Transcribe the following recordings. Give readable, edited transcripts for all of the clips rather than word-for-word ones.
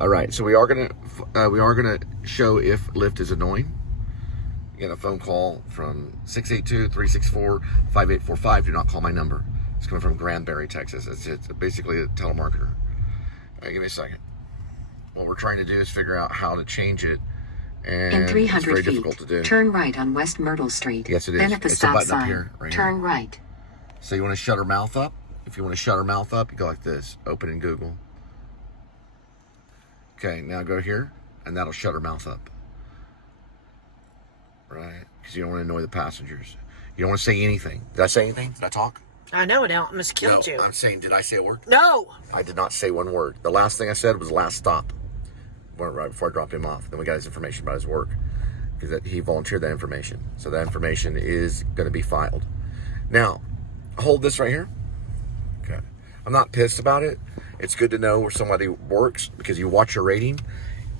All right, so we are gonna show if Lyft is annoying. You get a phone call from 682-364-5845. Do not call my number. It's coming from Granbury, Texas. It's basically a telemarketer. All right, give me a second. What we're trying to do is figure out how to change it, and in 300 it's very feet, difficult to do. Turn right on West Myrtle Street. Yes, it is. Then at the It's a stop button up sign, here, right turn here. right. So you want to shut her mouth up? If you want to shut her mouth up, you go like this. Open in Google. Okay, now go here, and that'll shut her mouth up. Right? Because you don't want to annoy the passengers. You don't want to say anything. Did I say anything? Did I talk? I know it almost killed you. I'm saying, did I say a word? No. I did not say one word. The last thing I said was last stop. Right before I dropped him off. Then we got his information about his work. Because he volunteered that information. So that information is going to be filed. Now, hold this right here. Okay. I'm not pissed about it. It's good to know where somebody works because you watch your rating.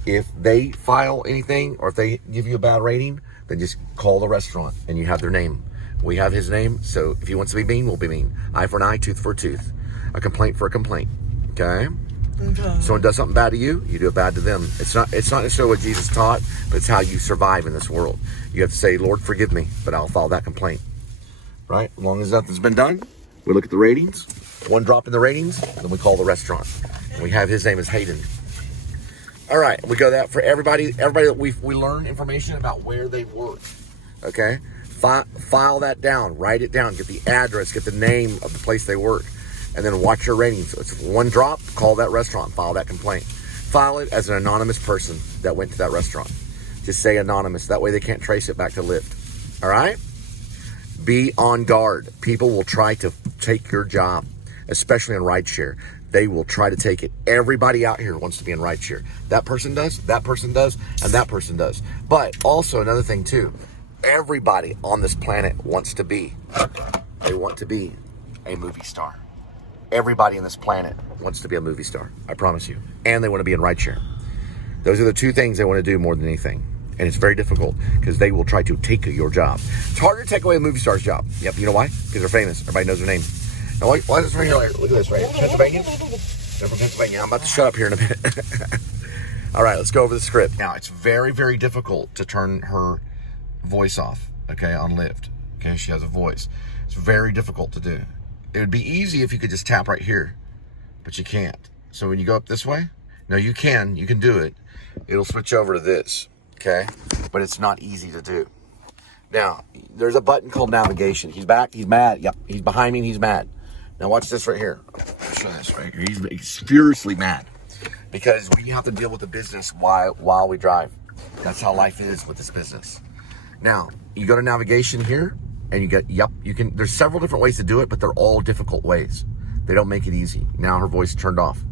If they file anything or if they give you a bad rating, then just call the restaurant and you have their name. We have his name, so if he wants to be mean, we'll be mean. Eye for an eye, tooth for a tooth. A complaint for a complaint. Okay? Someone does something bad to you, you do it bad to them. It's not necessarily what Jesus taught, but it's how you survive in this world. You have to say, Lord, forgive me, but I'll file that complaint. Right? As long as nothing's been done, we look at the ratings. One drop in the ratings, then we call the restaurant. And we have his name as Hayden. All right, we go that for everybody that we learn information about where they work. Okay? File that down, write it down, get the address, get the name of the place they work, and then watch your ratings. So it's one drop, call that restaurant, file that complaint. File it as an anonymous person that went to that restaurant. Just say anonymous. That way they can't trace it back to Lyft. All right? Be on guard. People will try to take your job, especially in rideshare. They will try to take it. Everybody out here wants to be in rideshare. That person does, and that person does. But also another thing too, everybody on this planet wants to be. They want to be a movie star. Everybody on this planet wants to be a movie star. I promise you. And they want to be in rideshare. Those are the two things they want to do more than anything. And it's very difficult because they will try to take your job. It's harder to take away a movie star's job. Yep, you know why? Because they're famous. Everybody knows their name. Now, why is this right here? Look at this, right? Pennsylvania? They're from Pennsylvania. I'm about to shut up here in a minute. All right, let's go over the script. Now, it's very, very difficult to turn her voice off, okay, on Lyft. Okay, she has a voice. It's very difficult to do. It would be easy if you could just tap right here, but you can't. So when you go up this way, no, you can do it. It'll switch over to this, okay? But it's not easy to do. Now, there's a button called navigation. He's back, he's mad. Yep, he's behind me and he's mad. Now watch this right here. I'll show this right here. He's furiously mad because we have to deal with the business while we drive. That's how life is with this business. Now, you go to navigation here and you get, there's several different ways to do it, but they're all difficult ways. They don't make it easy. Now her voice turned off.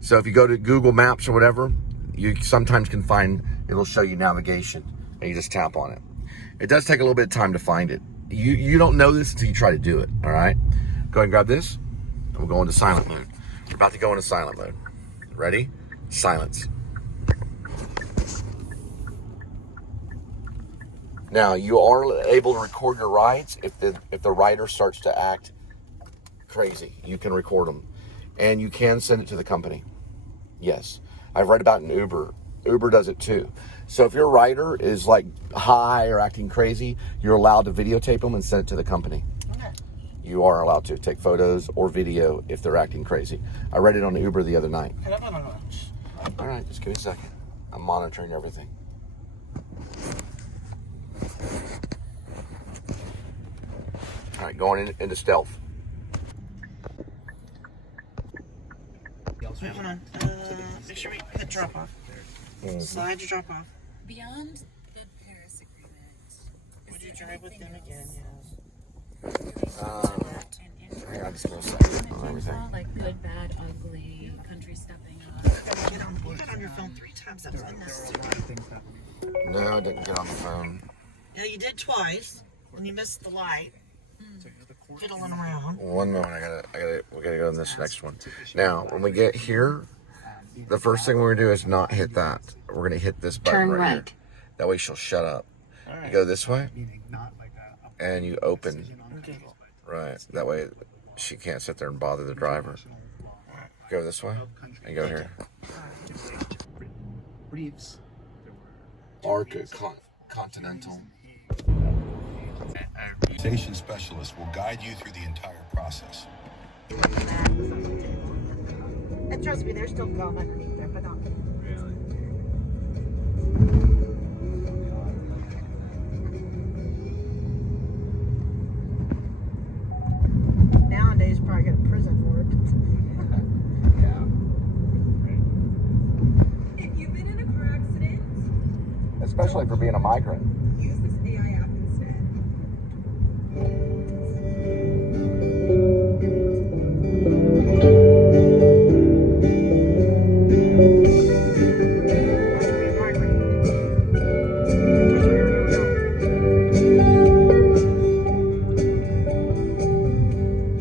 So if you go to Google Maps or whatever, you sometimes can find, it'll show you navigation and you just tap on it. It does take a little bit of time to find it. You don't know this until you try to do it, all right? Go ahead and grab this, and we'll go into silent mode. We're about to go into silent mode. Ready? Silence. Now, you are able to record your rides if the rider starts to act crazy. You can record them. And you can send it to the company. Yes. I've read about an Uber. Uber does it too. So if your rider is like high or acting crazy, you're allowed to videotape them and send it to the company. Okay. You are allowed to take photos or video if they're acting crazy. I read it on Uber the other night. All right, just give me a second. I'm monitoring everything. All right, going into stealth. Wait, hold on. Make sure we hit drop off. Slide to drop off. Beyond the Paris Agreement. Would you drive with them again? Hang on just a second on everything. Like good, bad, ugly, country stepping up. You got on your phone 3 times. That was unnecessary. No, I didn't get on the phone. Yeah, you did twice. When you missed the light. Fiddling around. One moment, we gotta go on this next one. Now, when we get here, the first thing we're gonna do is not hit that. We're gonna hit this button right here. That way she'll shut up. You go this way, and you open. Right, that way she can't sit there and bother the driver. Go this way, and go here. briefs. Arca Continental. Station specialist will guide you through the entire process. And trust me, there's still gum underneath there, but not. Nowadays, probably get a prison for it. If you've been in a car accident, Especially for being a migrant. use this AI app instead.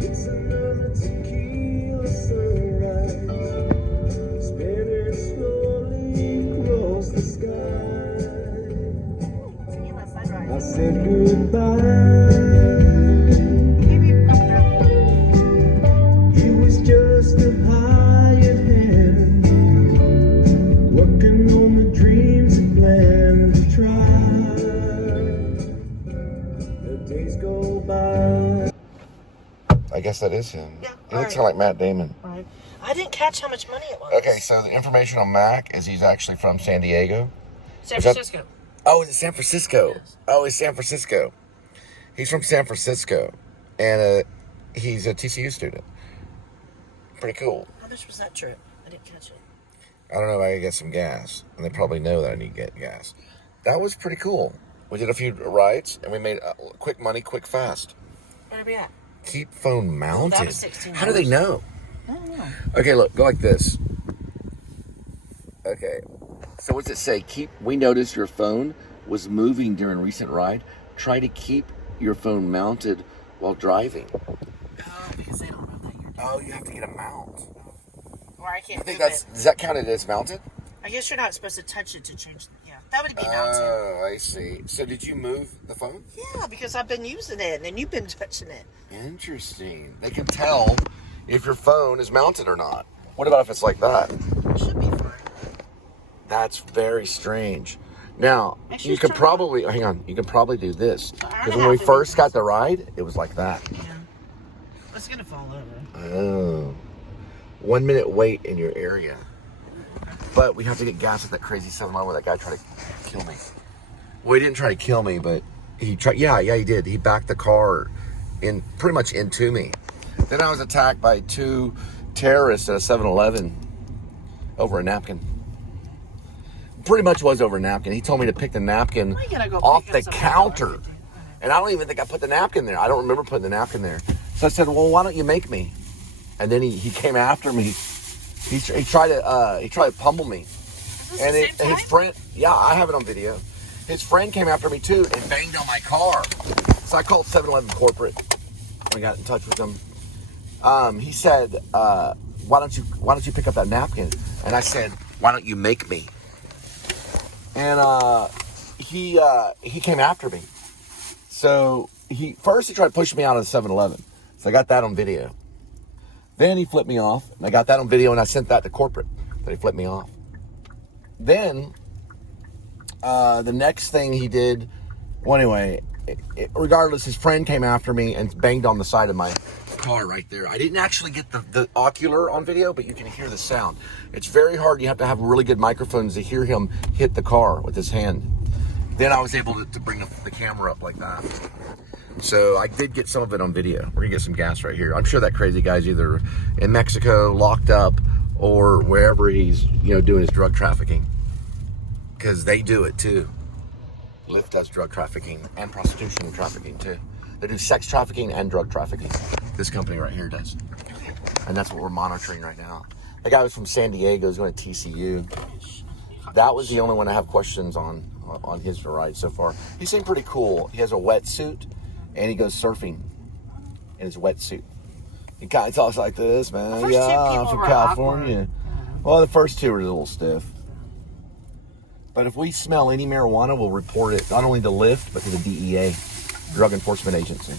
It's another tequila sunrise, spinning slowly across the sky. Tequila sunrise. I said goodbye. It was just a hired hand, working on the dreams and plans to try. The days go by. I guess that is him. Yeah, He looks alright. kind of like Matt Damon. Right. I didn't catch how much money it was. Okay, so the information on Mac is he's actually from San Diego. San Is that- Francisco. Oh, is it San Francisco? Yes. Oh, it's San Francisco. He's from San Francisco, and he's a TCU student. Pretty cool. How much was that trip? I didn't catch it. I don't know if I could get some gas, and they probably know that I need to get gas. That was pretty cool. We did a few rides, and we made quick money, quick fast. Where are we at? Keep phone mounted. was $16. How do they know? I don't know. Okay, look, go like this. Okay, so what's it say? We noticed your phone was moving during a recent ride. Try to keep your phone mounted while driving. Oh, because they don't know that you're doing Oh, you have to get a mount. Or I I can't think move it. does that count as mounted? I guess you're not supposed to touch it to change. Yeah, that would be mounted. Oh, I see. So did you move the phone? Yeah, because I've been using it and you've been touching it. Interesting. They can tell if your phone is mounted or not. What about if it's like that? It should be fine. That's very strange. Now, Actually, you could try- probably, hang on, you could probably do this. I'm Because gonna when we have to first do got this. the ride, it was like that. Yeah. It's gonna fall over. Oh. 1 minute wait in your area. But we have to get gas at that crazy 7-Eleven where that guy tried to kill me. Well, he didn't try to kill me, but he tried. Yeah, he did. He backed the car pretty much into me. Then I was attacked by 2 terrorists at a 7-Eleven over a napkin. Pretty much was over a napkin. He told me to pick the napkin Why you gotta go off pick the up something counter. else? And I don't even think I put the napkin there. I don't remember putting the napkin there. So I said, well, why don't you make me? And then he came after me. He tried to pummel me. And his friend, yeah, I have it on video. His friend came after me too and banged on my car. So I called 7-Eleven corporate. We got in touch with them. He said, why don't you pick up that napkin? And I said, why don't you make me? And he came after me. So he tried to push me out of the 7-Eleven. So I got that on video. Then he flipped me off, and I got that on video, and I sent that to corporate. That he flipped me off. Then the next thing he did, well, anyway, regardless, his friend came after me and banged on the side of my car right there. I didn't actually get the ocular on video, but you can hear the sound. It's very hard. You have to have really good microphones to hear him hit the car with his hand. Then I was able to bring the camera up like that. So I did get some of it on video. We're gonna get some gas right here. I'm sure that crazy guy's either in Mexico, locked up, or wherever he's, doing his drug trafficking. Because they do it too. Lyft does drug trafficking and prostitution and trafficking too. They do sex trafficking and drug trafficking. This company right here does. And that's what we're monitoring right now. The guy was from San Diego, he's going to TCU. That was the only one I have questions on his ride so far. He seemed pretty cool. He has a wetsuit and he goes surfing in his wetsuit. He kind of talks like this, man. first two I'm people from were California. awkward. Well, the first 2 were a little stiff. But if we smell any marijuana, we'll report it not only to Lyft, but to the DEA, Drug Enforcement Agency.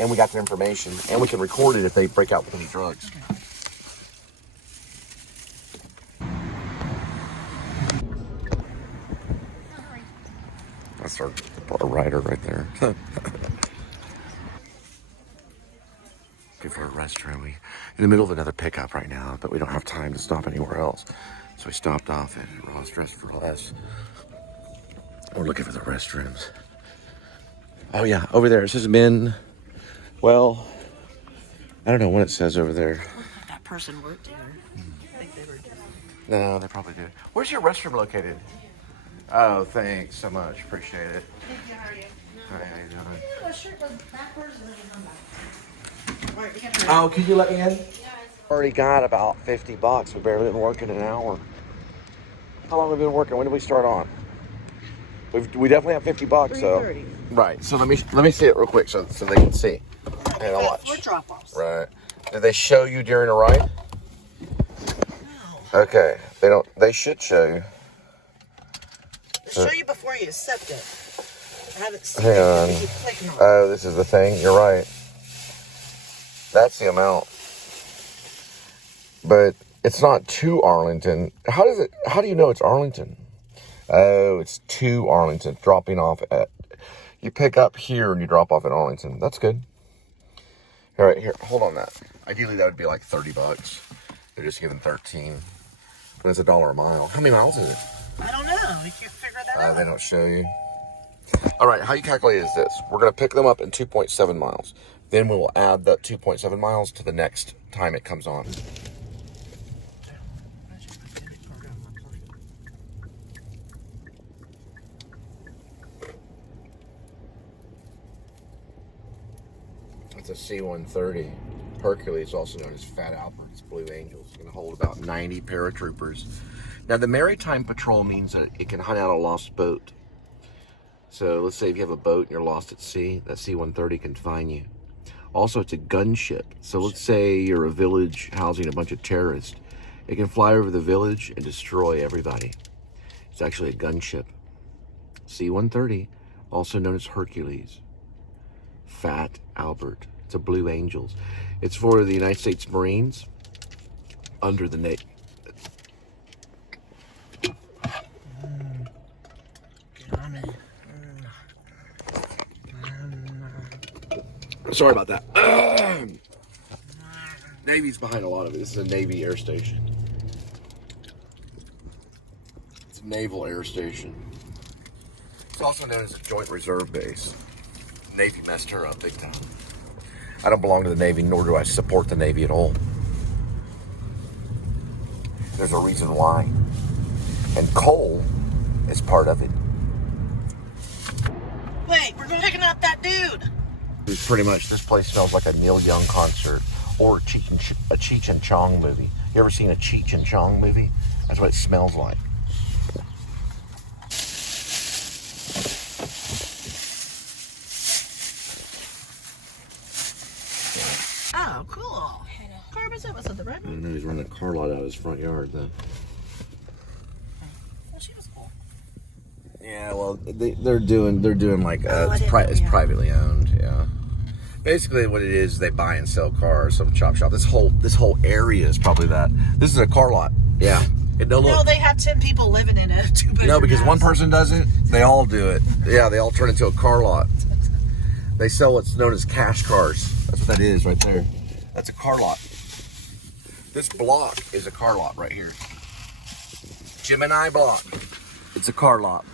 And we got their information, and we can record it if they break out with any drugs. That's our rider right there. Looking for a restroom. We in the middle of another pickup right now, but we don't have time to stop anywhere else. So we stopped off at Ross Dress for Less. We're looking for the restrooms. Oh yeah, over there. It says men. Well, I don't know what it says over there. That person worked here. I think they were just... No, they probably do. Where's your restroom located? Oh, thanks so much. Appreciate it. Thank you, how are you? Hi, how you doing? My shirt goes backwards and then you come back. All right, we can Oh, can you let me in? Already got about $50. We've barely been working an hour. How long have we been working? When did we start on? We definitely have $50, so. 3:30. Right. So let me see it real quick so they can see. And I'll watch. 4 drop-offs. Right. Did they show you during a ride? No. Okay. They don't. They should show you. They show you before you accept it. I haven't seen Hang it. on. They keep clicking on it. Oh, this is the thing. You're right. That's the amount. But it's not to Arlington. How do you know it's Arlington? Oh, it's to Arlington. Dropping off at, you pick up here and you drop off at Arlington. That's good. All right, here, hold on that. Ideally, that would be like $30. They're just giving 13. But it's $1 a mile. How many miles is it? I don't know. We can't figure that out. They don't show you. All right, how you calculate is this. We're going to pick them up in 2.7 miles. Then we will add that 2.7 miles to the next time it comes on. It's a C-130. Hercules, also known as Fat Albert's Blue Angels. It's going to hold about 90 paratroopers. Now, the Maritime Patrol means that it can hunt out a lost boat. So let's say if you have a boat and you're lost at sea, that C-130 can find you. Also, it's a gunship. So let's say you're a village housing a bunch of terrorists. It can fly over the village and destroy everybody. It's actually a gunship. C-130, also known as Hercules. Fat Albert. It's a Blue Angels. It's for the United States Marines under the Navy. Sorry about that. Navy's behind a lot of it. This is a Navy air station. It's a naval air station. It's also known as a Joint Reserve Base. Navy messed her up big time. I don't belong to the Navy, nor do I support the Navy at all. There's a reason why. And Cole is part of it. Wait, we're picking up that dude. It's pretty much, this place smells like a Neil Young concert or a Cheech and Chong movie. You ever seen a Cheech and Chong movie? That's what it smells like. Oh, cool. Car was that? Was it the red I one? don't know, he's running a car lot out of his front yard, though. Well, she was cool. Yeah, well, they're doing like I it's didn't know, yeah. privately owned. Yeah, basically what it is, they buy and sell cars. Some chop shop. This whole area is probably that. This is a car lot. Yeah. No, look. No, they have 10 people living in it. 2-bedroom No, because house. one person does it, they all do it. Yeah, they all turn into a car lot. They sell what's known as cash cars. That's what that is right there. That's a car lot. This block is a car lot right here. Gemini block. It's a car lot.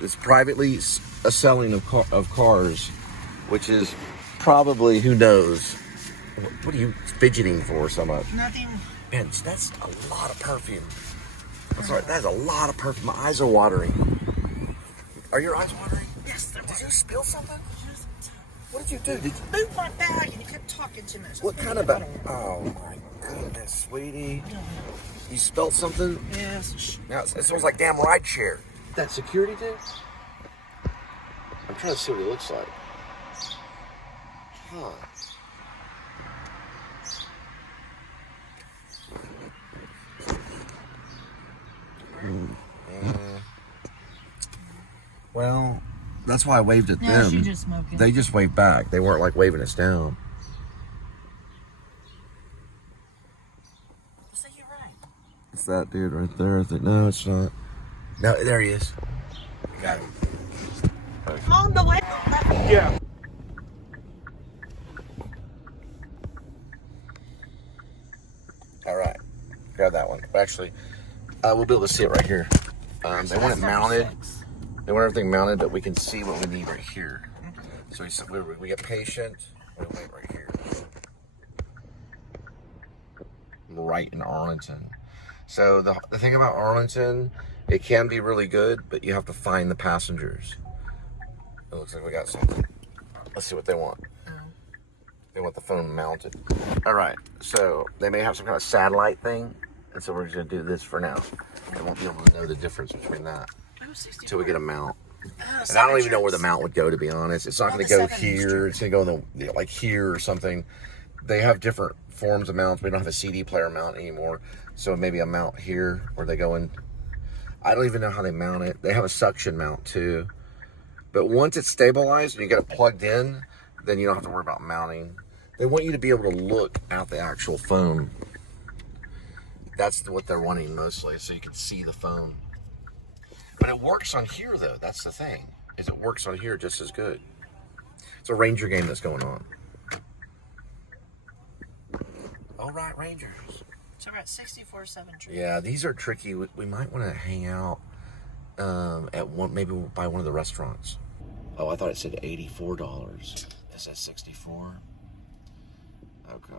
It's privately a selling of cars, which is probably, who knows. What are you fidgeting for so much? Nothing. Man, that's a lot of perfume. That's right, that's a lot of perfume. My eyes are watering. Are your eyes watering? Yes, they're Did you spill something? What did you do? Did you, Move my bag and you kept talking too much. what kind of bag? Oh my goodness, sweetie. You spilled something? Yes. Now it smells like damn ride share. That security thing? I'm trying to see what it looks like. Huh. Well, that's why I waved at Yeah, them. she just smoking. They just waved back. They weren't like waving us down. So you're right. It's that dude right there. I think, no, it's not. No, there he is. Got him. On the way. Yeah. All right, grab that one. Actually, we'll be able to see it right here. They want it mounted. They want everything mounted, but we can see what we need right here. So we get patient. We wait right here. Right in Arlington. So the thing about Arlington, it can be really good, but you have to find the passengers. It looks like we got something. Let's see what they want. They want the phone mounted. All right, so they may have some kind of satellite thing, and so we're just gonna do this for now. They won't be able to know the difference between that until we get a mount. And I don't even know where the mount would go, to be honest. It's not gonna go here. It's gonna go in the like here or something. They have different forms of mounts. We don't have a CD player mount anymore, so maybe a mount here where they go in. I don't even know how they mount it. They have a suction mount too, but once it's stabilized and you get it plugged in, then you don't have to worry about mounting. They want you to be able to look at the actual phone. That's what they're wanting mostly, so you can see the phone. But it works on here though. That's the thing, is it works on here just as good. It's a Ranger game that's going on. All right, Rangers. So we're at 64 7th Street. Yeah, these are tricky. We might want to hang out at one, maybe by one of the restaurants. Oh, I thought it said $84. It says 64. Okay,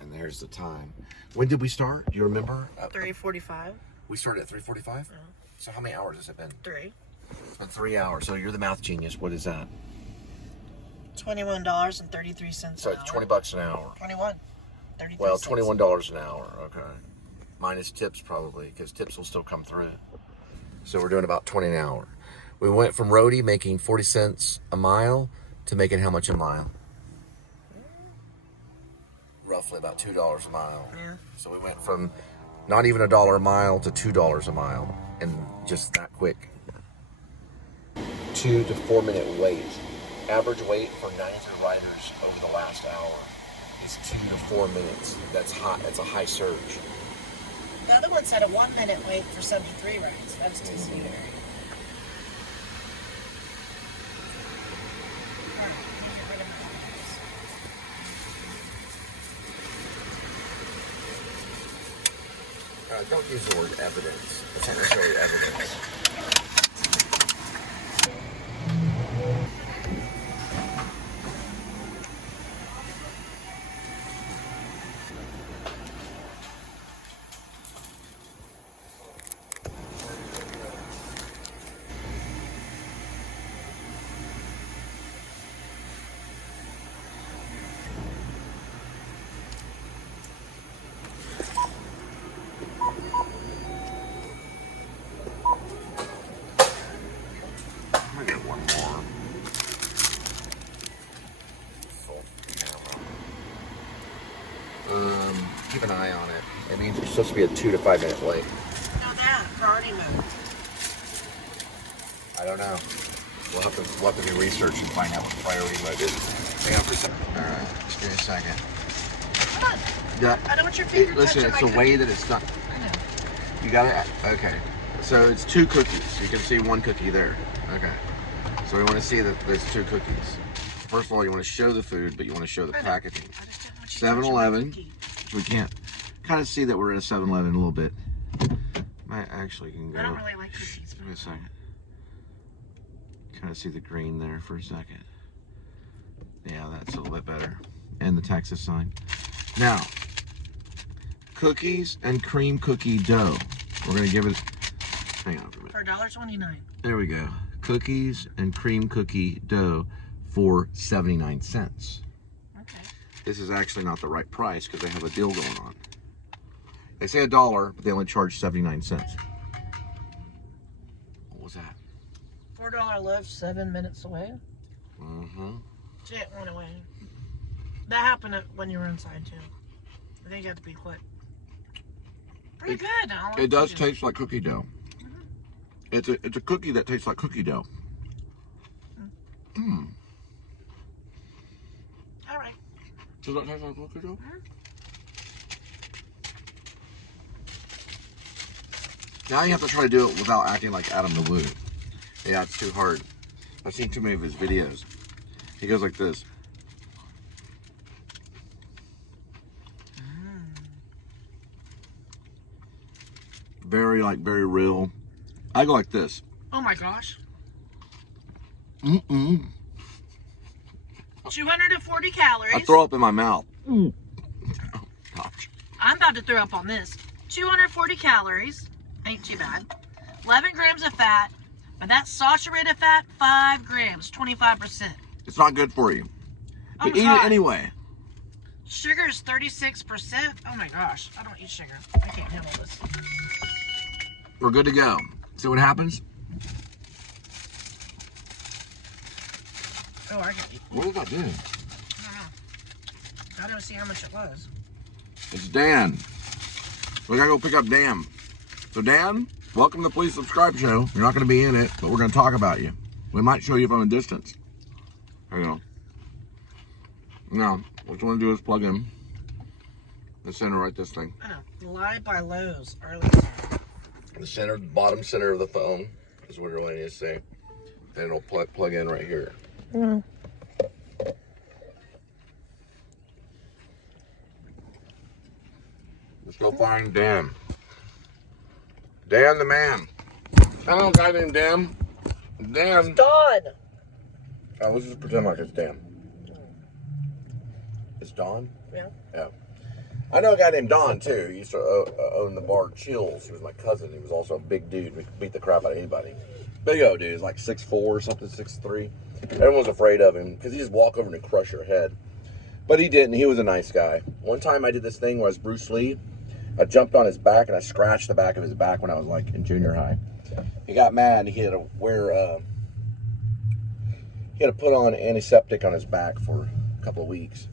and there's the time. When did we start? Do you remember? 3:45. We started at 3:45. Yeah. So how many hours has it been? 3. It's been 3 hours. So you're the math genius. What is that? $21.33. So it's $20 an hour. 21. 33 Well, cents. $21 an hour. Okay, minus tips probably, because tips will still come through. So we're doing about 20 an hour. We went from roadie making 40 cents a mile to making how much a mile? Roughly about $2 a mile. Yeah. So we went from not even $1 a mile to $2 a mile, and just that quick. 2 to 4 minute wait. Average wait for 93 riders over the last hour is 2 to 4 minutes. That's hot. That's a high surge. The other one said a 1 minute wait for 73 rides. That's too scary. Alright, get rid of my items. Don't use the word evidence. It's not necessarily evidence. I'm gonna get one more. Full camera. Keep an eye on it. It means it's supposed to be a 2 to 5 minute wait. No, that priority mode. I don't know. We'll have to do research and find out what the priority mode is. Hang on for a second. All right, just give me a second. Come on. Yeah. I don't want your finger Listen, touching it's my the way cookie. that it's done. I know. You got it? Okay. So it's 2 cookies. You can see 1 cookie there. Okay. So we want to see that there's 2 cookies. First of all, you want to show the food, but you want to show the packaging. I just didn't want you touching my 7-Eleven. cookie. We can't kind of see that we're at a 7-Eleven a little bit. I actually can go. I don't really like cookies. Give me a second. Kind of see the green there for a second. Yeah, that's a little bit better. And the Texas sign. Now, cookies and cream cookie dough. We're gonna give it. Hang on for a minute. For $1.29. There we go. Cookies and cream cookie dough for 79 cents. Okay. This is actually not the right price because they have a deal going on. They say $1, but they only charge 79 cents. What was that? $4 lift, 7 minutes away. Mm-hmm. See, it went away. That happened when you were inside too. I think you have to be quick. Pretty good. I like It does cookies. taste like cookie dough. It's a cookie that tastes like cookie dough. Mmm. All right. Does that taste like cookie dough? Now you have to try to do it without acting like Adam the Woo. Yeah, it's too hard. I've seen too many of his videos. He goes like this. Very real. I go like this. Oh my gosh. 240 calories. I throw up in my mouth. Oh, gosh. I'm about to throw up on this. 240 calories. Ain't too bad. 11 grams of fat. But that saturated fat, 5 grams, 25%. It's not good for you. Oh But my eat God. it anyway. Sugar is 36%. Oh my gosh. I don't eat sugar. I can't handle this. We're good to go. See what happens? Oh, I can eat. What did that do? I don't know. I don't see how much it was. It's Dan. We gotta go pick up Dan. So Dan, welcome to the Please Subscribe show. You're not gonna be in it, but we're gonna talk about you. We might show you from a distance. There you go. Now, what you wanna do is plug in the center right this thing. I know. Live by Lowe's. Early. The center, bottom center of the phone is what it really needs to say. Then it'll plug in right here. Let's go find Dan. Dan the man. I know a guy named Dan. Dan. Dawn. Oh, let's just pretend like it's Dan. It's Don? Yeah. Yeah. I know a guy named Don too. He used to own the bar Chills. He was my cousin. He was also a big dude. We could beat the crap out of anybody. Big old dude. He's like 6'4" or something, 6'3". Everyone's afraid of him because he just walk over and crush your head. But he didn't. He was a nice guy. One time I did this thing where I was Bruce Lee. I jumped on his back and I scratched the back of his back when I was like in junior high. He got mad and he had to wear, he had to put on antiseptic on his back for a couple of weeks.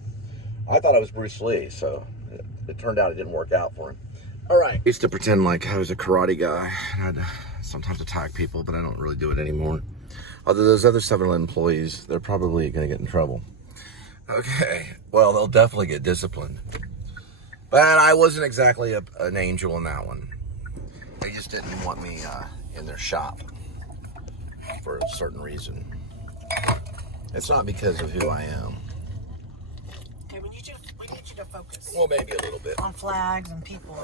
I thought I was Bruce Lee, so it turned out it didn't work out for him. All right. I used to pretend like I was a karate guy. I'd sometimes attack people, but I don't really do it anymore. Although those other 7-Eleven employees, they're probably going to get in trouble. Okay. Well, they'll definitely get disciplined. But I wasn't exactly an angel in that one. They just didn't want me in their shop for a certain reason. It's not because of who I am. Okay, we need you to focus. Well, maybe a little bit. On flags and people.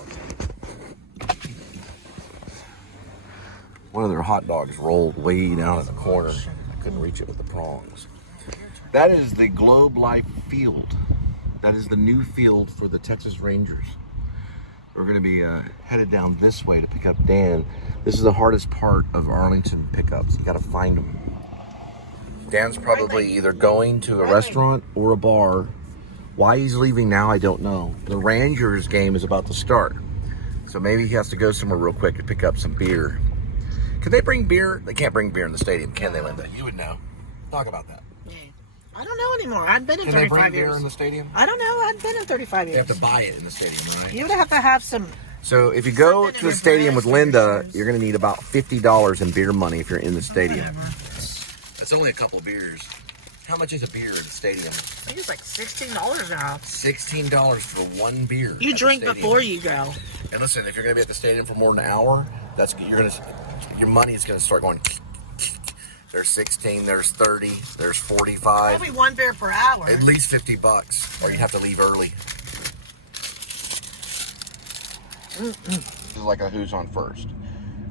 One of their hot dogs rolled way down in the corner. I couldn't reach it with the prongs. That is the Globe Life Field. That is the new field for the Texas Rangers. We're going to be headed down this way to pick up Dan. This is the hardest part of Arlington pickups. You got to find them. Dan's probably either going to a restaurant or a bar. Why he's leaving now, I don't know. The Rangers game is about to start. So maybe he has to go somewhere real quick to pick up some beer. Can they bring beer? They can't bring beer in the stadium, can they, Linda? You would know. Talk about that. Yeah. I don't know anymore. I've been in Can they 35 bring beer years. in the stadium? I don't know. I've been in 35 They years. have to buy it in the stadium, right? You would have to have some. So if you go Something to in the your stadium with breast or Linda, your shoes. you're going to need about $50 in beer money if you're in the stadium. Whatever. That's only a couple beers. How much is a beer in the stadium? I think it's like $16 now. $16 for one beer. You at the drink stadium. before you go. And listen, if you're going to be at the stadium for more than an hour, your money is going to start going. There's 16, there's 30, there's 45. Probably one beer per hour. At least $50, or you'd have to leave early. This is like a who's on first.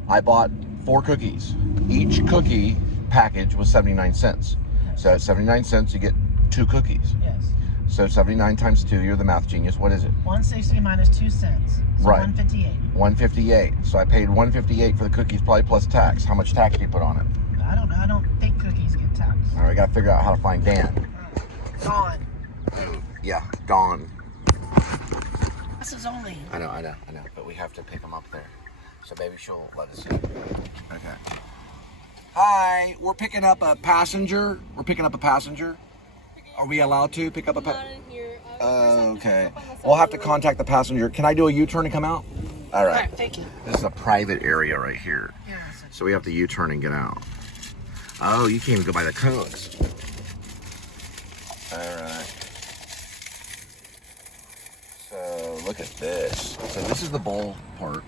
I bought 4 cookies. Each cookie package was 79 cents. So at 79 cents, you get 2 cookies. Yes. So 79 times 2, you're the math genius. What is it? 160 minus 2 cents. So Right. 158. 158. So I paid 158 for the cookies, probably plus tax. How much tax do you put on it? I don't know. I don't think cookies get taxed. All right, I got to figure out how to find Dan. Gone. Yeah, Dawn. This is only. I know. But we have to pick him up there. So maybe she'll let us in. Okay. Hi, we're picking up a passenger. Are we allowed to pick up a passenger? Okay. We'll have to contact the passenger. Can I do a U-turn and come out? All All right. right, thank you. This is a private area right here. Yeah, So we have to U-turn and get out. Oh, you can't even go by the cones. All right. So look at this. So this is the ballpark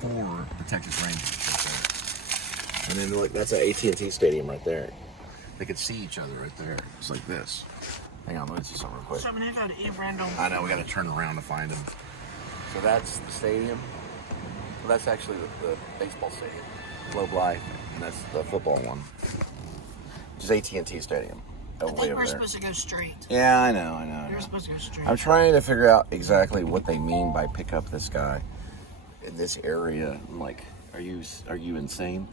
for the Texas Rangers right there. And then look, that's an AT&T stadium right there. they could see each other right there. It's like this. Hang on, let me see something real quick. So I'm gonna go to E. Randall. I know, we got to turn around to find them. So that's the stadium. Well, that's actually the baseball stadium, Globe Life, and that's the football one, which is AT&T Stadium. I think we're supposed to go straight. Yeah, I know. You're supposed to go straight. I'm trying to figure out exactly what they mean by pick up this guy in this area. I'm like, are you insane?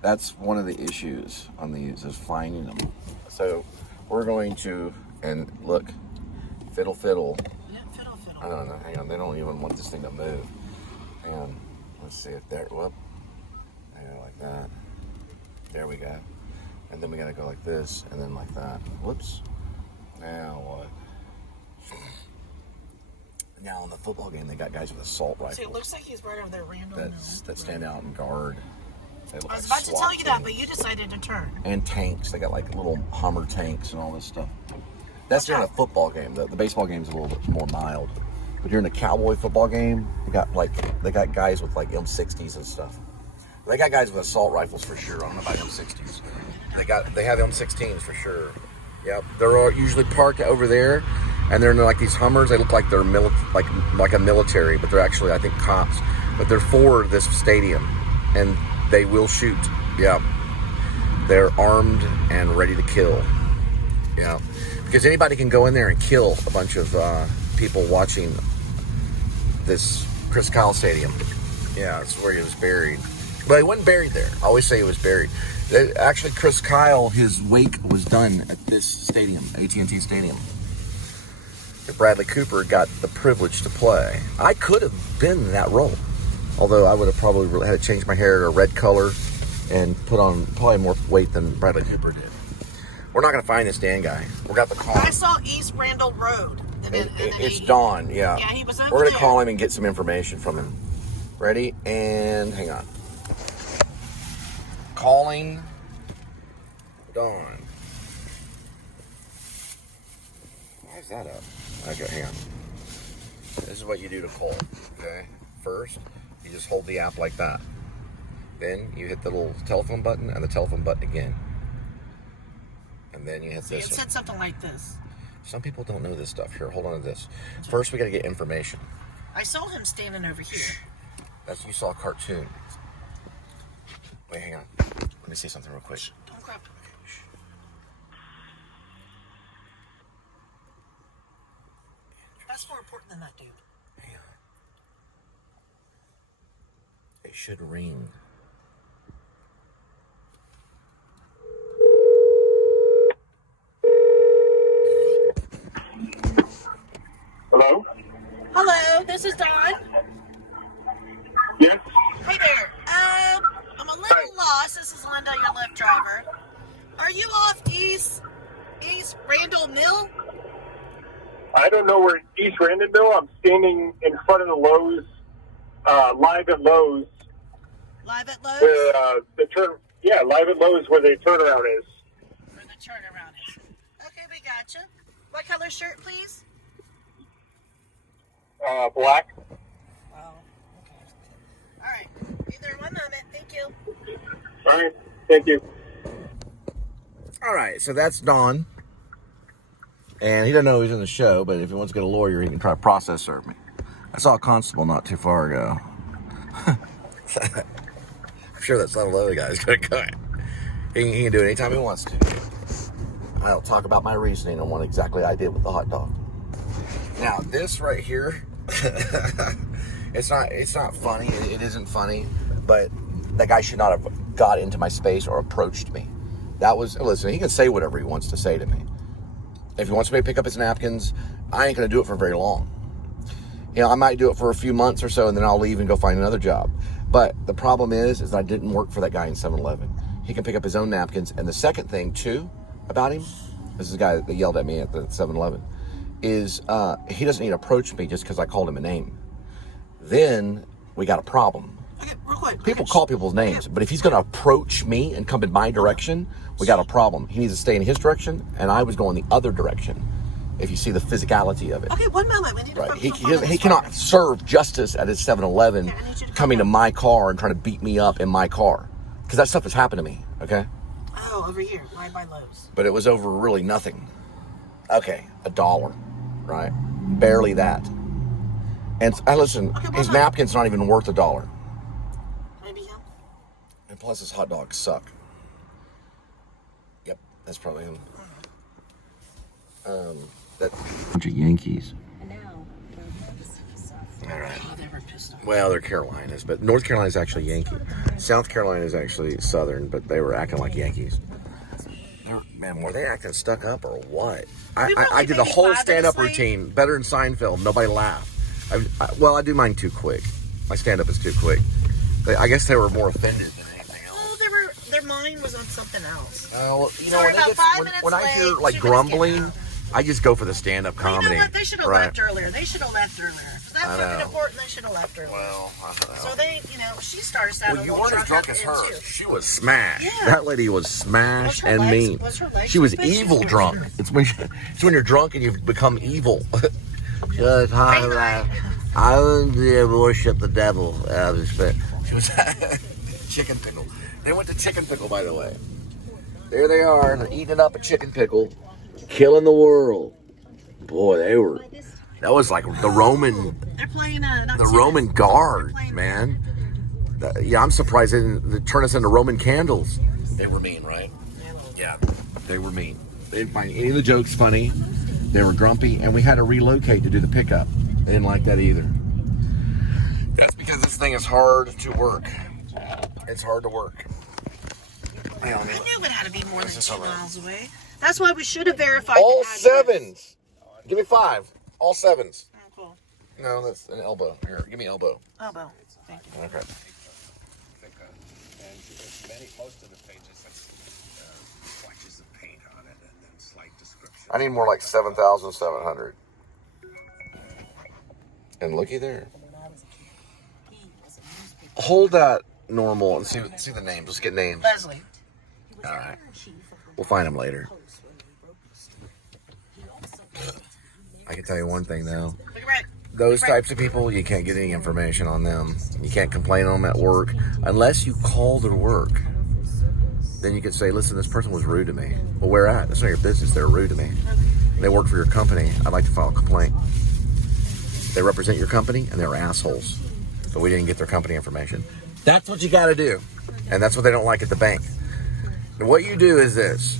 That's one of the issues on these, is finding them. So we're going to, and look, fiddle. Yeah, fiddle. I don't know, hang on, they don't even want this thing to move. Hang on, let's see if there, whoop. Hang on, like that. There we go. And then we gotta go like this, and then like that. Whoops. Now what? Now in the football game, they got guys with assault rifles. See, it looks like he's right over there, Randall. That stand out and guard. They look I was like about to SWAT tell you that, teams. but you decided to turn. And tanks. They got like little Hummer tanks and all this stuff. That's during a football game. The baseball game's a little bit more mild. But during a Cowboy football game, they got guys with like M60s and stuff. They got guys with assault rifles for sure. I don't know about M60s. They have M16s for sure. Yep. They're usually parked over there, and they're in like these Hummers. They look like they're like a military, but they're actually, I think, cops. But they're for this stadium, and they will shoot. Yeah. They're armed and ready to kill. Yeah. Because anybody can go in there and kill a bunch of people watching this Chris Kyle Stadium. Yeah, that's where he was buried. But he wasn't buried there. I always say he was buried. Actually, Chris Kyle, his wake was done at this stadium, AT&T Stadium. Bradley Cooper got the privilege to play. I could have been in that role, although I would have probably had to change my hair to a red color and put on probably more weight than Bradley Cooper did. We're not going to find this Dan guy. We got the call. I saw East Randall Road. It's Dawn, yeah. Yeah, he was over We're going to there. call him and get some information from him. Ready? And hang on. Calling Dawn. Why is that up? Okay, hang on. This is what you do to Cole, okay? First, you just hold the app like that. Then you hit the little telephone button and the telephone button again. And then you hit See, this it one. said something like this. Some people don't know this stuff. Here, hold on to this. First, we got to get information. I saw him standing over here. You saw a cartoon. Wait, hang on. Let me see something real quick. Don't grab him. That's more important than that, dude. Hang on. It should ring. Hello? Hello, this is Dawn. Yes? Hey there. I'm a little lost. This is Linda, your Lyft driver. Are you off East Randall Mill? I don't know where East Randonville. I'm standing in front of the Lowe's, live at Lowe's. Live at Lowe's? Where live at Lowe's where the turnaround is. Where the turnaround is. Okay, we gotcha. What color shirt, please? Black. Oh, okay. All right. Be there one moment. Thank you. All right. Thank you. All right, so that's Don. And he doesn't know he's in the show, but if he wants to get a lawyer, he can try to process serve me. I saw a constable not too far ago. I'm sure that 7-Eleven guy is going to cut. He can do it anytime he wants to. I don't talk about my reasoning on what exactly I did with the hot dog. Now, this right here, it's not funny. It isn't funny, but that guy should not have got into my space or approached me. Listen, he can say whatever he wants to say to me. If he wants me to pick up his napkins, I ain't going to do it for very long. I might do it for a few months or so, and then I'll leave and go find another job. But the problem is I didn't work for that guy in 7-Eleven. He can pick up his own napkins. And the second thing, too, about him, this is the guy that yelled at me at the 7-Eleven, is he doesn't need to approach me just because I called him a name. Then we got a problem. Okay, real quick. People call people's names, but if he's going to approach me and come in my direction, we got a problem. He needs to stay in his direction, and I was going the other direction, if you see the physicality of it. Okay, one moment. We need to Right. focus on He cannot serve justice at his 7-Eleven Okay, I need you to coming to calm my car and trying to beat me up in my car. Because that stuff has happened to me, okay? Oh, over here, right by Lowe's. But it was over really nothing. Okay, $1, right? Barely that. And listen, his napkin's not even worth $1. Maybe him. And plus his hot dogs suck. Yep, that's probably him. That bunch of Yankees. All right. Oh, they were pissed off. Well, they're Carolinas, but North Carolina is actually Yankee. South Carolina is actually Southern, but they were acting like Yankees. Man, were they acting stuck up or what? I did the whole stand-up routine, better than Seinfeld. Nobody laughed. Well, I do mine too quick. My stand-up is too quick. I guess they were more offended than anything else. Oh, their mind was on something else. Well, you know, Sorry, about 5 minutes when I hear late, like she was getting grumbling, out. I just go for the stand-up Well, comedy. you know what? They should have left earlier. They should have left earlier. If that's I something know. important, they should have left earlier. Well, I don't know. So they, she started sounding Well, you a little weren't as drunk up as in her. too. She was smashed. Yeah. That lady was smashed Was her and legs- mean. was her legs She was so big? She evil was drunk. weird. It's when you're drunk and you've become evil. Just talking about, I would worship the devil. She was chicken pickle. They went to chicken pickle, by the way. There they are, they're eating up a chicken pickle, killing the world. Boy, that was like the Roman. They're playing The Roman guard, man. Yeah, I'm surprised they didn't turn us into Roman candles. They were mean, right? Yeah, they were mean. They didn't find any of the jokes funny. They were grumpy, and we had to relocate to do the pickup. They didn't like that either. That's because this thing is hard to work. It's hard to work. I knew it had to be more than 2 miles away. That's why we should have verified All the address. sevens. Give me 5. All sevens. Oh, cool. No, that's an elbow. Here, give me elbow. Elbow. Thank you. Okay. Most of the pages have swatches of paint on it and then slight description. I need more like 7,700. And looky there. Hold that normal and see the names. Let's get names. Leslie. All right. We'll find them later. I can tell you one thing though. Look at Red. Those types of people, you can't get any information on them. You can't complain on them at work unless you call their work. Then you can say, listen, this person was rude to me. Well, where at? That's not your business. They're rude to me. They work for your company. I'd like to file a complaint. They represent your company and they're assholes. So we didn't get their company information. That's what you got to do. And that's what they don't like at the bank. And what you do is this.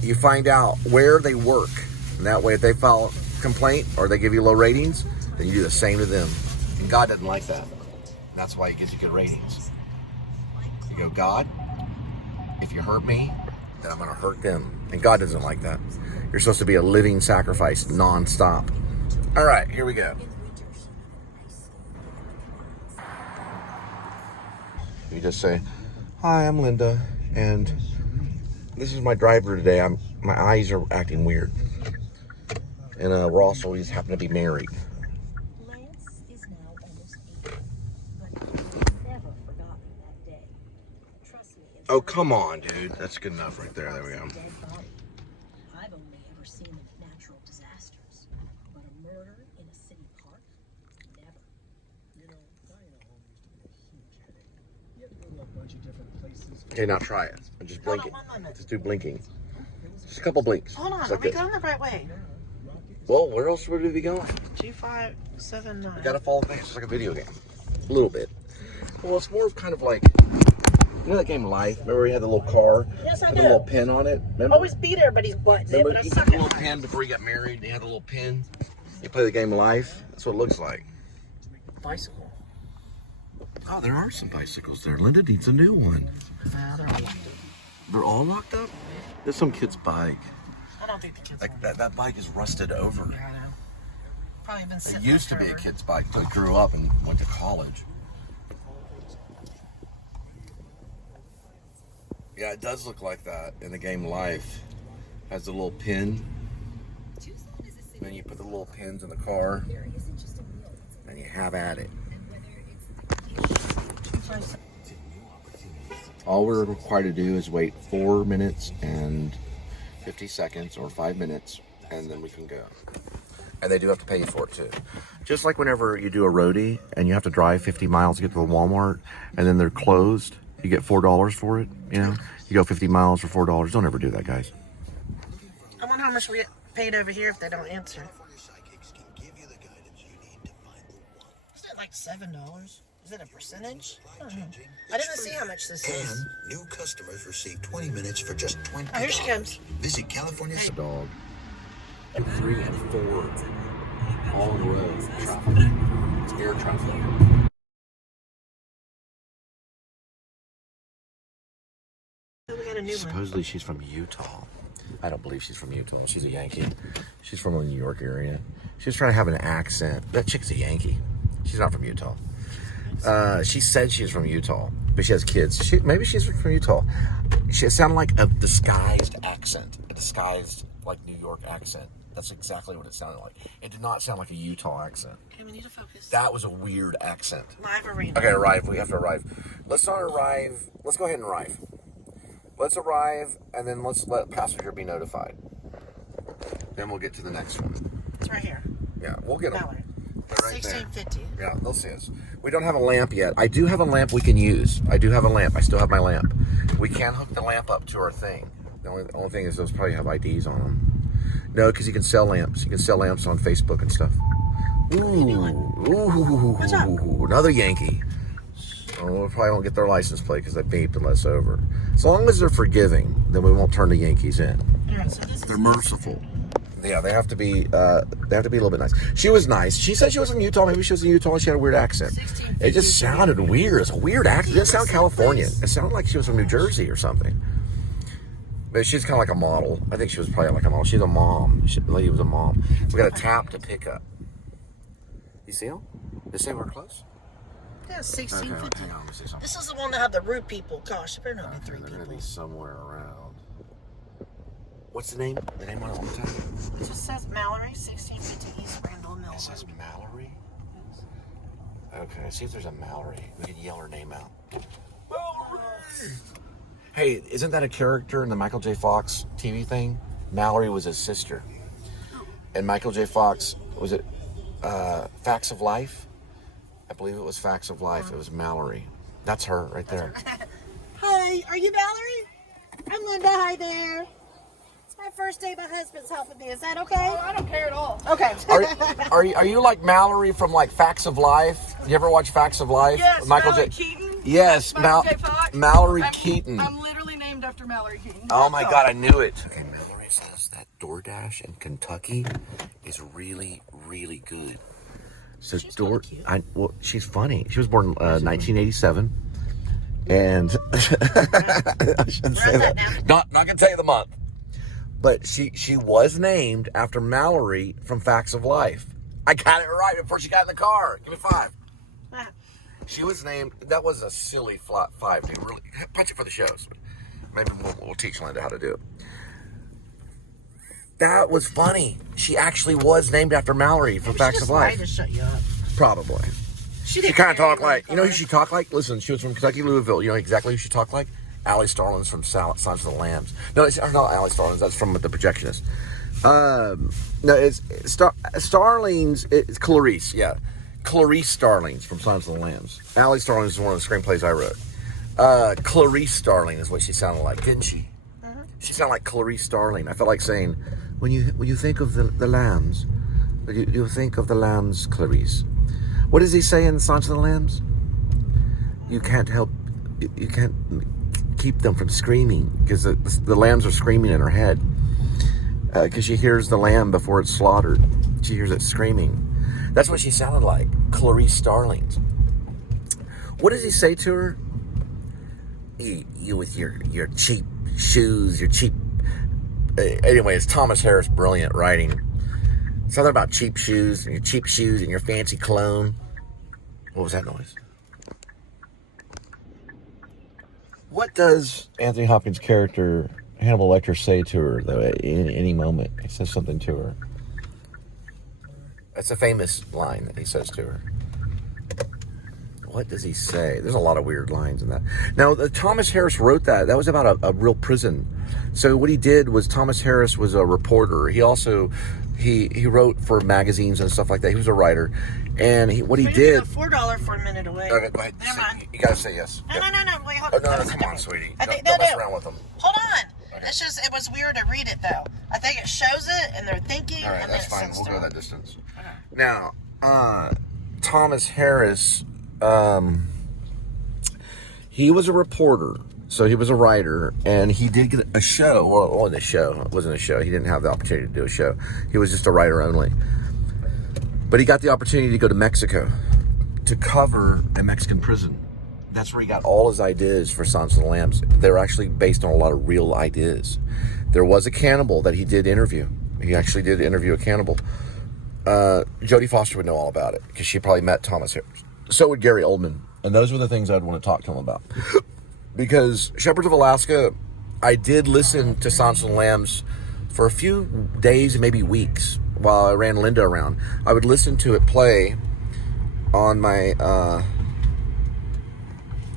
You find out where they work. And that way, if they file a complaint or they give you low ratings, then you do the same to them. And God doesn't like that. That's why he gives you good ratings. You go, God, if you hurt me, then I'm going to hurt them. And God doesn't like that. You're supposed to be a living sacrifice nonstop. All right, here we go. You just say, hi, I'm Linda, and this is my driver today. My eyes are acting weird. And Ross always happened to be married. Lance is now almost 80, but he's never forgotten that day. Trust me. Oh, come on, dude. That's good enough right there. There we go. Dead body. I've only ever seen them at natural disasters, but a murder in a city park? Never. You know, dying at home used to be a huge headache. You had to go to a bunch of different places. Okay, now try it. And just blink it. Hold on, 1 minute. Just do blinking. Just a couple blinks. Hold on. Just Are like we this. going the right way? Well, where else would we be going? 2579. You gotta follow things. It's like a video game. A little bit. Well, it's more of kind of like, you know that game Life? Remember we had the little car? Yes, I with do. the little pin on it? Remember? Always beat everybody's butt. Remember But I'm you put sucking the little on it. pin before you got married? They had the little pin. You play the game Life? That's what it looks like. Bicycle. Oh, there are some bicycles there. Linda needs a new one. They're all locked up. They're all locked up? There's some kid's bike. I don't think the kids Like want that bike is rusted over. it. I know. Probably been It sitting used to there be a forever. kid's bike until he grew up and went to college. Yeah, it does look like that in the game Life. Has the little pin. Then you put the little pins in the car. And you have at it. All we're required to do is wait 4 minutes and 50 seconds or 5 minutes, and then we can go. And they do have to pay you for it too. Just like whenever you do a roadie and you have to drive 50 miles to get to the Walmart and then they're closed, You get $4 for it, you know? You go 50 miles for $4. Don't ever do that, guys. I wonder how much we get paid over here if they don't answer. Isn't it like $7? Is it a percentage? I don't know. I didn't see how much this is. And new customers receive 20 minutes for just $20. Oh, here she comes. Visit California. The dog. 3 and 4 all road traffic. It's air traffic. We got a new one. Supposedly she's from Utah. I don't believe she's from Utah. She's a Yankee. She's from the New York area. She's trying to have an accent. That chick's a Yankee. She's not from Utah. She said she's from Utah, but she has kids. Maybe she's from Utah. She sounded like a disguised accent. A disguised, like, New York accent. That's exactly what it sounded like. It did not sound like a Utah accent. Okay, we need to focus. That was a weird accent. Live arena. Okay, arrive. We have to arrive. Let's not arrive. Let's go ahead and arrive. Let's arrive, and then let's let passenger be notified. Then we'll get to the next one. It's right here. Yeah, we'll get them. Mallory. They're right there. 1650. Yeah, they'll see us. We don't have a lamp yet. I do have a lamp we can use. I do have a lamp. I still have my lamp. We can hook the lamp up to our thing. The only thing is those probably have IDs on them. No, because you can sell lamps. You can sell lamps on Facebook and stuff. Ooh, another Yankee. Oh, we probably won't get their license plate because they beeped and let us over. As long as they're forgiving, then we won't turn the Yankees in. Alright, so this They're merciful. Yeah, they have to be a little bit nice. She was nice. She said she was from Utah. Maybe she was in Utah and she had a weird accent. It just sounded weird. It's a weird accent. It didn't sound Californian. It sounded like she was from New Jersey or something. But she's kind of like a model. I think she was probably like a model. She's a mom. The lady was a mom. We got a tap to pick up. You see them? They say we're close? Yeah, 1650. Okay, hang on, let me see something. This is the one that had the root people. Gosh, there better not be 3 They're people. going to be somewhere around. What's the name? The name on it one time? It just says Mallory, 1650 East Randall Mill. It says Mallory? Okay, see if there's a Mallory. We can yell her name out. Mallory! Hey, isn't that a character in the Michael J. Fox TV thing? Mallory was his sister. And Michael J. Fox, was it Facts of Life? I believe it was Facts of Life. It was Mallory. That's her right there. Hi, are you Valerie? I'm Linda. Hi there. It's my first day. My husband's helping me. Is that okay? I don't care at all. Okay. Are you like Mallory from like Facts of Life? You ever watch Facts of Life? Yes, Mallory Keaton. Yes, Michael J. Fox. Mallory Keaton. I'm literally named after Mallory Keaton. Oh my God, I knew it. Okay, Mallory says that DoorDash in Kentucky is really, really good. So she's funny. She was born 1987, and I shouldn't say that. Not gonna tell you the month, but she was named after Mallory from Facts of Life. I got it right before she got in the car. Give me 5. She was named. That was a silly 5, dude. Really, punch it for the shows. Maybe we'll teach Linda how to do it. That was funny. She actually was named after Mallory from Facts of Life. To shut you up. Probably. She kind of talked like, you know who she talked like? Listen, she was from Kentucky, Louisville. You know exactly who she talked like? Allie Starlins from Silence of the Lambs. No, it's not Allie Starlins. That's from The Projectionist. No, it's Starlings. It's Clarice. Yeah, Clarice Starlings from Silence of the Lambs. Allie Starlings is one of the screenplays I wrote. Clarice Starling is what she sounded like, didn't she? She sounded like Clarice Starling. I felt like saying, when you think of the lambs, you think of the lambs, Clarice. What does he say in Silence of the Lambs? You can't keep them from screaming, because the lambs are screaming in her head. Because she hears the lamb before it's slaughtered. She hears it screaming. That's what she sounded like, Clarice Starlings. What does he say to her? You with your cheap shoes, your cheap... Anyways, Thomas Harris, brilliant writing. Something about cheap shoes and your fancy cologne. What was that noise? What does Anthony Hopkins' character Hannibal Lecter say to her, though, in any moment? He says something to her. That's a famous line that he says to her. What does he say? There's a lot of weird lines in that. Now, Thomas Harris wrote that. That was about a real prison. So what he did was, Thomas Harris was a reporter. He also He wrote for magazines and stuff like that. He was a writer, and what he We're did. gonna go $4 for a minute away. Okay, go ahead. Never mind. You gotta say yes. No. Wait, hold Oh, on. no, That was come on, different. sweetie. I think Don't mess no. around with them. Hold on. It's just it was weird to read it though. I think it shows it and they're thinking. All right, and that's then it fine. sends We'll to go them. that distance. Okay. Now, Thomas Harris, he was a reporter, so he was a writer, and he did get a show. Well, it wasn't a show. It wasn't a show. He didn't have the opportunity to do a show. He was just a writer only. But he got the opportunity to go to Mexico to cover a Mexican prison. That's where he got all his ideas for Silence of the Lambs. They're actually based on a lot of real ideas. There was a cannibal that he did interview. He actually did interview a cannibal. Jodie Foster would know all about it because she probably met Thomas Harris. So would Gary Oldman. And those were the things I'd want to talk to him about. Because Shepherds of Alaska, I did listen to Silence of the Lambs for a few days and maybe weeks while I ran Linda around. I would listen to it play on my,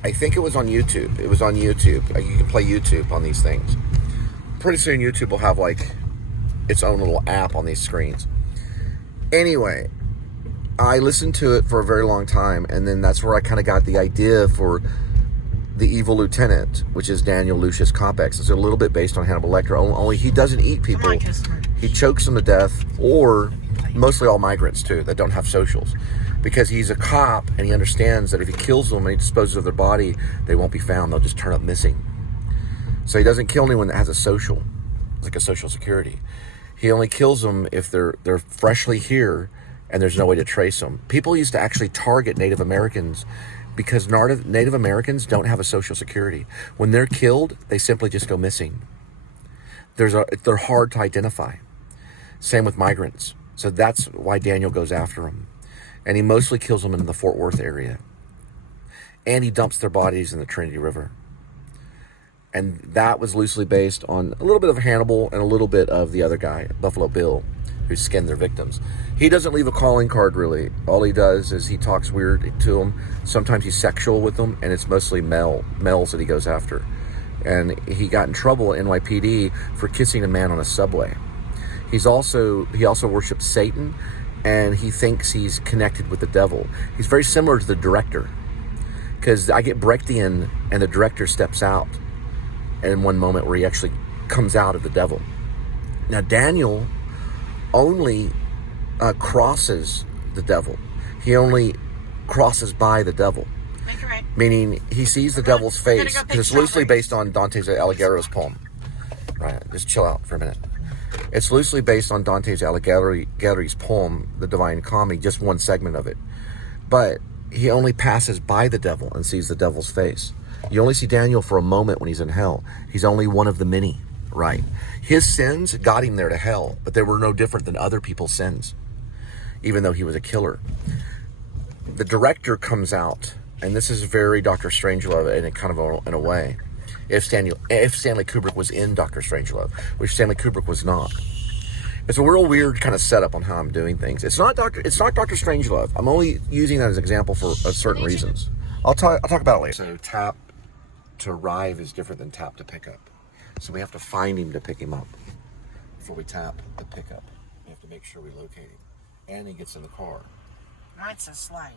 I think it was on YouTube. It was on YouTube. You can play YouTube on these things. Pretty soon YouTube will have like its own little app on these screens. Anyway, I listened to it for a very long time, and then that's where I kind of got the idea for the evil lieutenant, which is Daniel Lucius Kopex. It's a little bit based on Hannibal Lecter, only he doesn't eat people. He chokes them to death, or mostly all migrants too that don't have socials, because he's a cop and he understands that if he kills them and he disposes of their body, they won't be found. They'll just turn up missing. So he doesn't kill anyone that has a social, like a social security. He only kills them if they're freshly here and there's no way to trace them. People used to actually target Native Americans because Native Americans don't have a social security. When they're killed, they simply just go missing. They're hard to identify. Same with migrants. So that's why Daniel goes after them. And he mostly kills them in the Fort Worth area. And he dumps their bodies in the Trinity River. And that was loosely based on a little bit of Hannibal and a little bit of the other guy, Buffalo Bill, who skinned their victims. He doesn't leave a calling card, really. All he does is he talks weird to them. Sometimes he's sexual with them, and it's mostly males that he goes after. And he got in trouble at NYPD for kissing a man on a subway. He also worships Satan, and he thinks he's connected with the devil. He's very similar to the director, because I get Brechtian, and the director steps out in one moment where he actually comes out of the devil. Now, Daniel only crosses the devil. He only crosses by the devil. Meaning he sees the devil's face, because it's loosely based on Dante's Alighieri's poem. Right, just chill out for a minute. It's loosely based on Dante's Alighieri's poem, The Divine Comedy, just one segment of it. But he only passes by the devil and sees the devil's face. You only see Daniel for a moment when he's in hell. He's only one of the many, right? His sins got him there to hell, but they were no different than other people's sins, even though he was a killer. The director comes out, and this is very Dr. Strangelove in a way. If Stanley Kubrick was in Dr. Strangelove, which Stanley Kubrick was not. It's a real weird kind of setup on how I'm doing things. It's not Dr. Strangelove. I'm only using that as an example for certain reasons. I'll talk about it later. So tap to arrive is different than tap to pick up. So we have to find him to pick him up before we tap the pickup. We have to make sure we locate him. And he gets in the car. Mine says slide.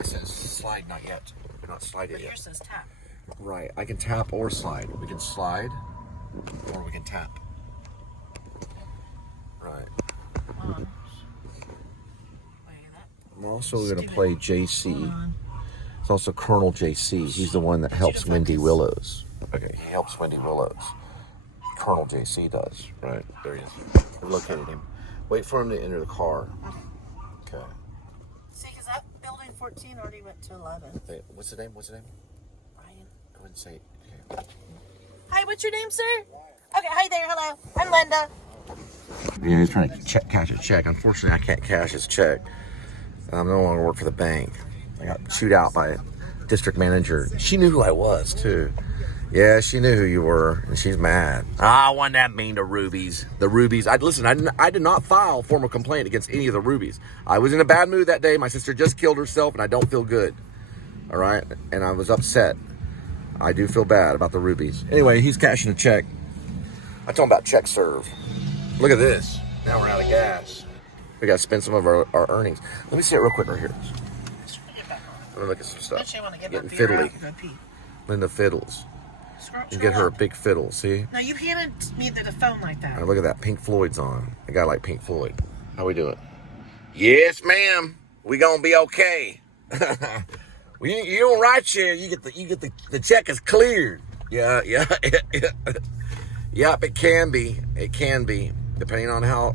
It says slide, not yet. We're not sliding But yet. yours says tap. Right, I can tap or slide. We can slide or we can tap. Right. I'm also going to play JC. It's also Colonel JC. He's the one that helps Wendy Willows. Okay, he helps Wendy Willows. Colonel JC does. Right, there he is. I've located him. Wait for him to enter the car. Okay. See, because that building 14 already went to 11. Wait, what's the name? Ryan. Go ahead and say it. Okay. Hi, what's your name, sir? Okay, hi there. Hello. I'm Linda. Yeah, he's trying to cash his check. Unfortunately, I can't cash his check. I'm no longer work for the bank. I got chewed out by a district manager. She knew who I was, too. Yeah, she knew who you were, and she's mad. I wasn't that mean to Rubies. The Rubies. I did not file formal complaint against any of the Rubies. I was in a bad mood that day. My sister just killed herself, and I don't feel good. All right? And I was upset. I do feel bad about the Rubies. Anyway, he's cashing a check. I told him about check serve. Look at this. Now we're out of gas. We got to spend some of our earnings. Let me see it real quick right here. Let me look at some stuff. Getting fiddly. Linda fiddles. You get her a big fiddle, see? No, you handed me the phone like that. Right, look at that. Pink Floyd's on. A guy like Pink Floyd. How we doing? Yes, ma'am. We gonna be okay. You don't ride share. You get the check is cleared. Yeah. Yep, it can be. It can be, depending on how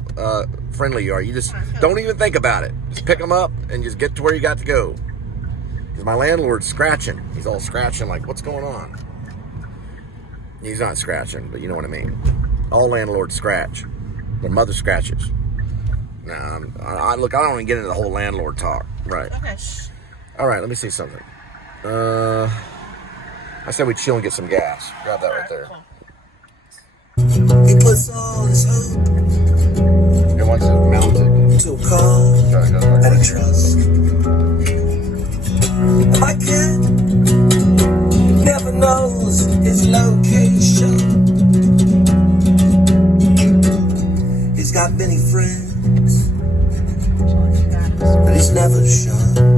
friendly you are. You just don't even think about it. Just pick them up and just get to where you got to go. Because my landlord's scratching. He's all scratching like, what's going on? He's not scratching, but you know what I mean. All landlords scratch. Their mother scratches. Nah, look, I don't even get into the whole landlord talk. Right. Okay. All right, let me see something. I said we chill and get some gas. Grab that right there. He puts all his hope It wants it mounted. to a call that he trusts. My cat never knows his location. He's got many friends, but he's never shown.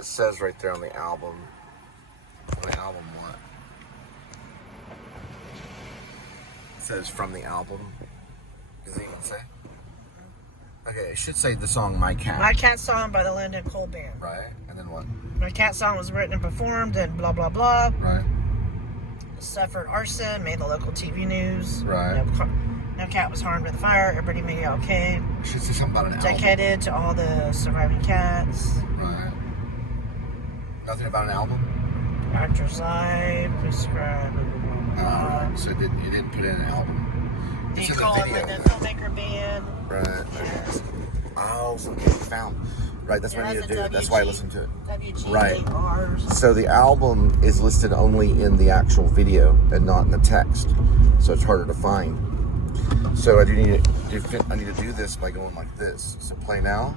Says right there on the album. On the album what? It says from the album. Does it even say? Okay, it should say the song My Cat. My Cat song by the Linda and Cole Band. Right, and then what? My Cat song was written and performed and blah blah blah. Right. Suffered arson, made the local TV news. Right. No cat was harmed in the fire. Everybody made it okay. Should say something about an album. Dedicated to all the surviving cats. Right. Nothing about an album? Actor's life, prescribed. So it didn't put in an album. TheColeandLindaFilmmakerBand. Right. Oh, so it found. Right, that's what I need to do. That's why I listened to it. Right. So the album is listed only in the actual video and not in the text. So it's harder to find. So I need to do this by going like this. So play now.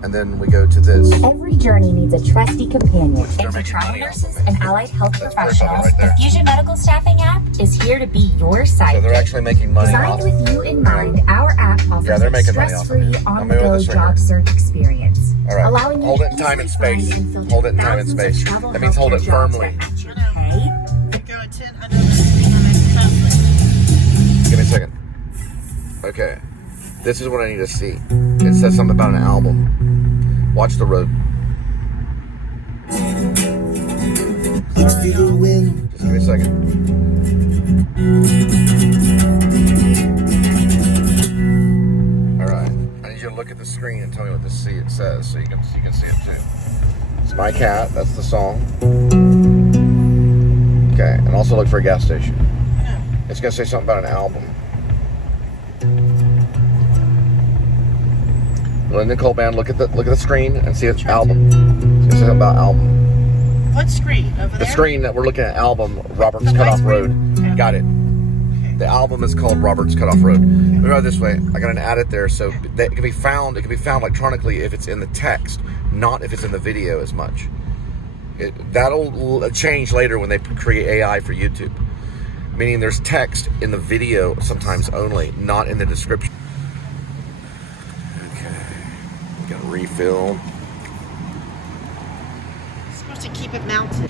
And then we go to this. Every journey needs a trusty companion. they're And for making travel money off nurses of me. and allied health That's pretty funny professionals, right there. the Fusion Medical Staffing app is here to be your side. So they're actually making money Designed off. with you in mind, our app offers Yeah, they're a making money off of stress-free, it. I'm on-the-go moving this right job here. search experience. All right. Allowing you Hold to it in time and easily space. find and filter Hold it in time and thousands of space. travel That means hold it healthcare jobs firmly. that match your pay. Go at 10 under the speed limit. Give me a second. Okay. This is what I need to see. It says something about an album. Watch the road. Let's feel the wind. Just give me a second. Alright. I need you to look at the screen and tell me what this it says so you can see it too. It's My Cat, that's the song. Okay, and also look for a gas station. It's gonna say something about an album. Linda Cole Band, look at the screen and see its album. It's gonna say something about album. What screen? Over there? The screen that we're looking at, album, Robert's The white Cutoff screen? Road. Okay. Got it. The album is called Robert's Cutoff Road. Let me write it this way. I got an edit there, so it can be found electronically if it's in the text, not if it's in the video as much. That'll change later when they create AI for YouTube. Meaning there's text in the video sometimes only, not in the description. Okay. Got a refill. Supposed to keep it mounted.